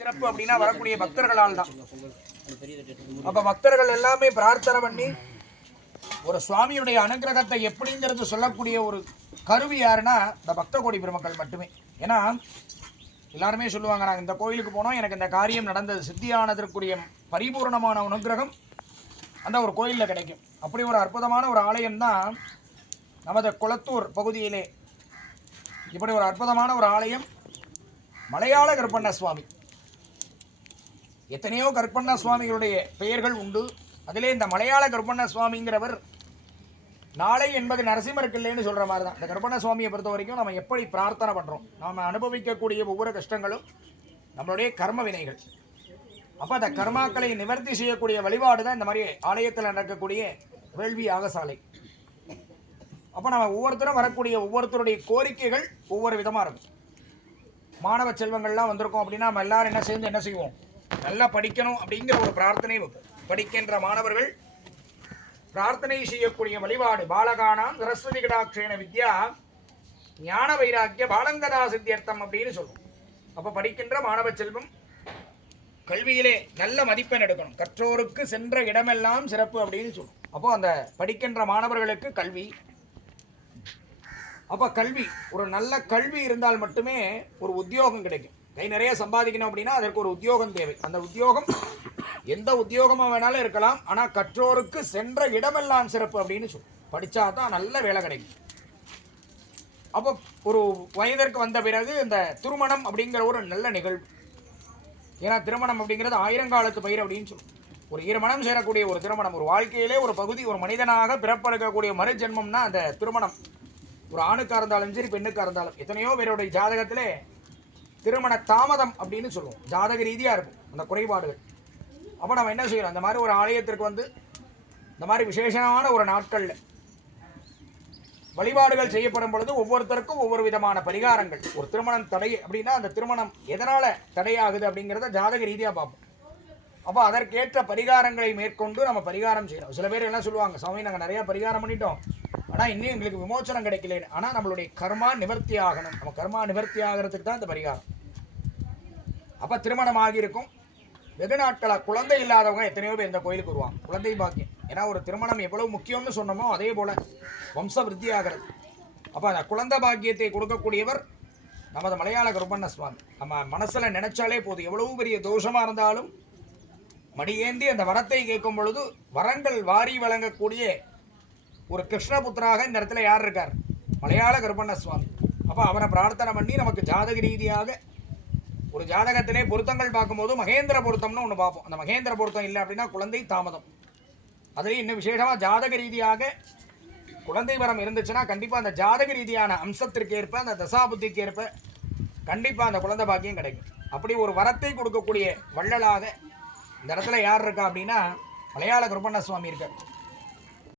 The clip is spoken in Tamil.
சிறப்பு அப்படின்னா வரக்கூடிய பக்தர்களால் தான். அப்ப பக்தர்கள் எல்லாமே பிரார்த்தனை பண்ணி ஒரு சுவாமியுடைய அனுகிரகத்தை எப்படிங்கிறது சொல்லக்கூடிய ஒரு கருவி யாருன்னா இந்த பக்த கோடி பெருமக்கள் மட்டுமே. ஏன்னா எல்லாருமே சொல்லுவாங்க, நாங்கள் இந்த கோயிலுக்கு போனோம், எனக்கு இந்த காரியம் நடந்தது, சித்தியானதற்குரிய பரிபூர்ணமான அனுகிரகம் அந்த ஒரு கோயிலில் கிடைக்கும். அப்படி ஒரு அற்புதமான ஒரு ஆலயம் தான் நமது குளத்தூர் பகுதியிலே இப்படி ஒரு அற்புதமான ஒரு ஆலயம் மலையாள கருப்பண்ண சுவாமி. எத்தனையோ கருப்பண்ண சுவாமிகளுடைய பெயர்கள் உண்டு. அதிலே இந்த மலையாள கருப்பண்ண சுவாமிங்கிறவர் நாளை என்பது நரசிம்மருக்கு இல்லைன்னு சொல்கிற மாதிரி தான். இந்த கருப்பண்ண சுவாமியை பொறுத்த வரைக்கும் நம்ம எப்படி பிரார்த்தனை பண்ணுறோம், நாம் அனுபவிக்கக்கூடிய ஒவ்வொரு கஷ்டங்களும் நம்மளுடைய கர்ம வினைகள். அப்போ அந்த கர்மாக்களை நிவர்த்தி செய்யக்கூடிய வழிபாடு தான் இந்த மாதிரி ஆலயத்தில் நடக்கக்கூடிய வேள்வி யாகசாலை. அப்போ நம்ம ஒவ்வொருத்தரும் வரக்கூடிய ஒவ்வொருத்தருடைய கோரிக்கைகள் ஒவ்வொரு விதமாக இருக்கும். மாணவ செல்வங்கள்லாம் வந்திருக்கோம் அப்படின்னா நம்ம எல்லாரும் என்ன செய்வோம், நல்லா படிக்கணும் அப்படிங்கிற ஒரு பிரார்த்தனை வைப்போம். படிக்கின்ற மாணவர்கள் பிரார்த்தனை செய்யக்கூடிய வழிபாடு பாலகானாம் சரஸ்வதி கடாட்சேன வித்யா ஞான வைராக்கிய பாலங்கதா சித்தியர்த்தம் அப்படின்னு சொல்லுவோம். அப்போ படிக்கின்ற மாணவ செல்வம் கல்வியிலே நல்ல மதிப்பெண் எடுக்கணும். கற்றோருக்கு சென்ற இடமெல்லாம் சிறப்பு அப்படின்னு சொல்லுவோம். அப்போ அந்த படிக்கின்ற மாணவர்களுக்கு கல்வி, அப்போ கல்வி, ஒரு நல்ல கல்வி இருந்தால் மட்டுமே ஒரு உத்தியோகம் கிடைக்கும். கை நிறைய சம்பாதிக்கணும் அப்படின்னா அதற்கு ஒரு உத்தியோகம் தேவை. அந்த உத்தியோகம் எந்த உத்தியோகமாக வேணாலும் இருக்கலாம், ஆனால் கற்றோருக்கு சென்ற இடமெல்லாம் சிறப்பு அப்படின்னு சொல்லுவோம். படித்தா தான் நல்ல வேலை கிடைக்கும். அப்போ ஒரு வயதிற்கு வந்த பிறகு இந்த திருமணம் அப்படிங்கிற ஒரு நல்ல நிகழ்வு. ஏன்னா திருமணம் அப்படிங்கிறது ஆயிரங்காலத்து பயிர் அப்படின்னு சொல்லுவோம். ஒரு இருமணம் சேரக்கூடிய ஒரு திருமணம் ஒரு வாழ்க்கையிலே ஒரு பகுதி, ஒரு மனிதனாக பிறப்பெடுக்கக்கூடிய மறு ஜென்மம்னா அந்த திருமணம். ஒரு ஆணுக்காக இருந்தாலும் சரி பெண்ணுக்காக இருந்தாலும். எத்தனையோ பேருடைய ஜாதகத்திலே திருமண தாமதம் அப்படின்னு சொல்லுவோம். ஜாதக ரீதியாக இருக்கும் அந்த குறைபாடுகள். அப்போ நம்ம என்ன செய்யணும், அந்த மாதிரி ஒரு ஆலயத்திற்கு வந்து இந்த மாதிரி விசேஷமான ஒரு நாட்களில் வழிபாடுகள் செய்யப்படும் பொழுது ஒவ்வொருத்தருக்கும் ஒவ்வொரு விதமான பரிகாரங்கள். ஒரு திருமணம் தடை அப்படின்னா அந்த திருமணம் எதனால் தடையாகுது அப்படிங்கிறத ஜாதக ரீதியாக பார்ப்போம். அப்போ அதற்கேற்ற பரிகாரங்களை மேற்கொண்டு நம்ம பரிகாரம் செய்யணும். சில பேர் என்ன சொல்லுவாங்க, சுவாமி நாங்கள் நிறையா பரிகாரம் பண்ணிட்டோம், ஆனால் இன்னும் எங்களுக்கு விமோச்சனம் கிடைக்கல. ஆனால் நம்மளுடைய கர்மா நிவர்த்தி ஆகணும். நம்ம கர்மா நிவர்த்தி ஆகிறதுக்கு தான் இந்த பரிகாரம். அப்போ திருமணம் ஆகியிருக்கும், வெகு நாட்களாக குழந்தை இல்லாதவங்க எத்தனையோ பேர் இந்த கோயிலுக்கு வருவாங்க. குழந்தை பாக்கியம், ஏன்னா ஒரு திருமணம் எவ்வளவு முக்கியம்னு சொன்னோமோ அதே போல் வம்ச விருத்தி ஆகிறது. அப்போ அந்த குழந்தை பாக்கியத்தை கொடுக்கக்கூடியவர் நமது மலையாள கருப்பண்ண சுவாமி. நம்ம மனசில் நினைச்சாலே போதும், எவ்வளவு பெரிய தோஷமாக இருந்தாலும் மடியேந்தி அந்த வரத்தை கேட்கும் பொழுது வரங்கள் வாரி வழங்கக்கூடிய ஒரு கிருஷ்ணபுத்திராக இந்த இடத்துல யார் இருக்கார், மலையாள கருப்பண்ண சுவாமி. அப்போ அவரை பிரார்த்தனை பண்ணி நமக்கு ஜாதக ரீதியாக ஒரு ஜாதகத்திலே பொருத்தங்கள் பார்க்கும்போது மகேந்திர பொருத்தம்னு ஒன்று பார்ப்போம். அந்த மகேந்திர பொருத்தம் இல்லை அப்படின்னா குழந்தை தாமதம். அதுலேயும் இன்னும் விசேஷமாக ஜாதக ரீதியாக குழந்தை வரம் இருந்துச்சுன்னா கண்டிப்பாக அந்த ஜாதக ரீதியான அம்சத்திற்கு ஏற்ப அந்த தசாபுத்திக்கு ஏற்ப கண்டிப்பாக அந்த குழந்தை பாக்கியம் கிடைக்கும். அப்படி ஒரு வரத்தை கொடுக்கக்கூடிய வள்ளலாக இந்த இடத்துல யார் இருக்கா அப்படின்னா மலையாள கருப்பண்ண சுவாமி இருக்கார்.